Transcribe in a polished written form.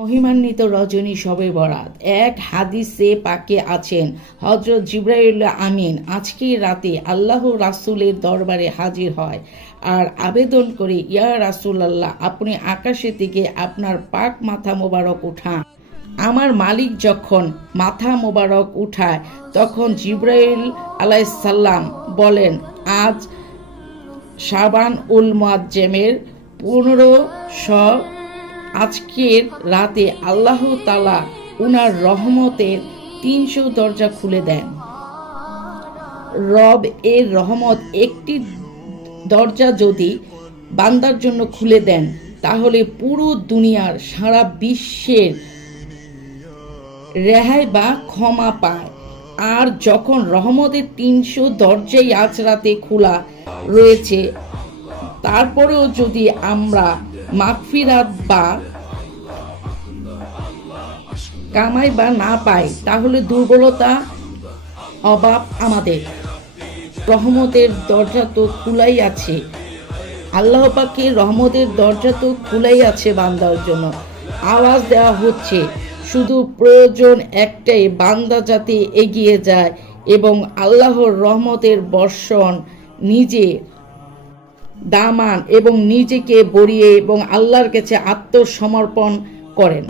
মহিমান্বিত রজনী শবে বরাত। এক হাদিসে পাকে আছেন, হযরত জিবরাইল আমিন আজকের রাতে আল্লাহ রাসূলের দরবারে হাজির হয় আর আবেদন করে, ইয়া রাসূলুল্লাহ, আপনি আকাশে থেকে আপনার পাক মাথা মোবারক উঠান। আমার মালিক যখন মাথা মোবারক উঠায় তখন জিবরাইল আলাইহিস সালাম বলেন, আজ শাবান উল মুআজ্জমের 1500। আজকের রাতে আল্লাহ তাআলা উনার রহমতের 300 দরজা খুলে দেন। রব এর রহমত একটি দরজা যদি বান্দার জন্য খুলে দেন তাহলে পুরো দুনিয়ার সারা বিশ্বের রেহাই বা ক্ষমা পায়। আর যখন রহমতের 300 দরজাই আজ রাতে খোলা রয়েছে, তারপরেও যদি আমরা মাগফিরাত বা কামাই বা না পাই তাহলে দুর্বলতা, অভাব আমাদের। রহমতের দরজা তো খোলাই আছে, আল্লাহ পাকের রহমতের দরজা তো খোলাই আছে বান্দার জন্য। আওয়াজ দেওয়া হচ্ছে, শুধু প্রয়োজন একটাই, বান্দা যাতে এগিয়ে যায় এবং আল্লাহর রহমতের বর্ষণ নিজে দামান এবং নিজেকে বরিয়ে এবং আল্লাহর কাছে আত্মসমর্পণ করেন।